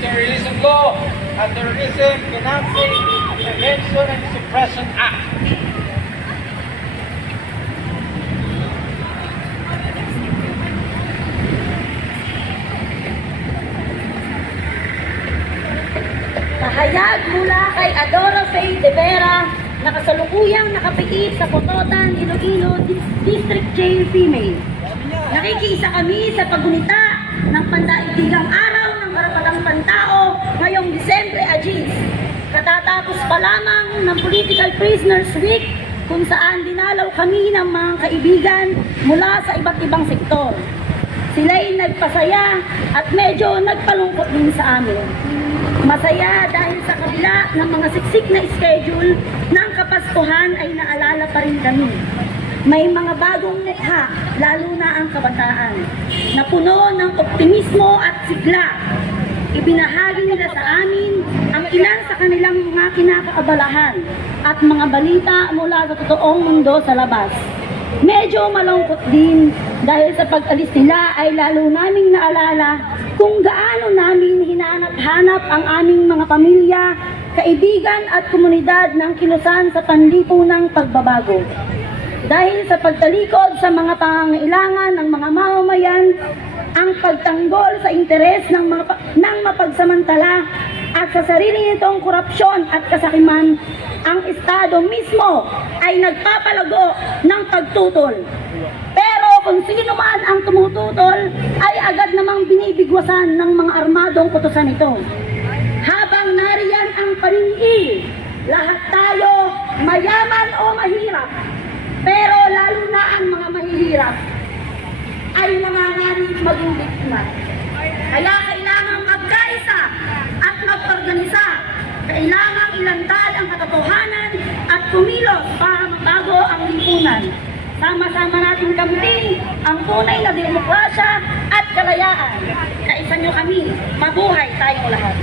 Terrorism Law at Terrorism Financing, Prevention and Suppression Act. Pahayag mula kay Adora Faye de Vera na kasalukuyang nakapiit sa Cototan, Iloilo District Jail Female. Nakikiisa kami sa paggunita ng pandaigdigang araw ng karapatang pantao ngayong Disyembre 10. Katatapos pa lamang ng Political Prisoners Week kung saan dinalaw kami ng mga kaibigan mula sa iba't ibang sektor. Sila'y nagpasaya at medyo nagpalungkot din sa amin. Masaya dahil sa kabila ng mga siksik na schedule ng Kapaskuhan ay naalala pa rin kami. May mga bagong mukha, lalo na ang kabataan, na puno ng optimismo at sigla. Ibinahagi nila sa amin ang ilan sa kanilang mga kinakaabalahan at mga balita mula sa totoong mundo sa labas. Medyo malungkot din dahil sa pag-alis nila ay lalo naming naalala kung gaano namin hinanap-hanap ang aming mga pamilya, kaibigan at komunidad ng kilusan sa panlipunang pagbabago. Dahil sa pagtalikod sa mga pangangailangan ng mga mamamayan, ang pagtanggol sa interes ng mapagsamantala at sa sarili nitong korupsyon at kasakiman, ang Estado mismo ay nagpapalago ng pagtutol. Pero kung sino man ang tumututol, ay agad namang binibigwasan ng mga armadong kutusan ito. Habang nariyan ang paniniil, lahat tayo, mayaman o mahirap, pero lalo na ang mga mahihirap, ay nanganganib maging biktima. Kaya kailangan magkaisa at mag-organisa. Kailangang ilantad ang katotohanan at kumilos para mabago ang lipunan. Sama-sama natin kamtin ang tunay na demokrasya at kalayaan. Kaisa nyo kami, mabuhay tayong lahat.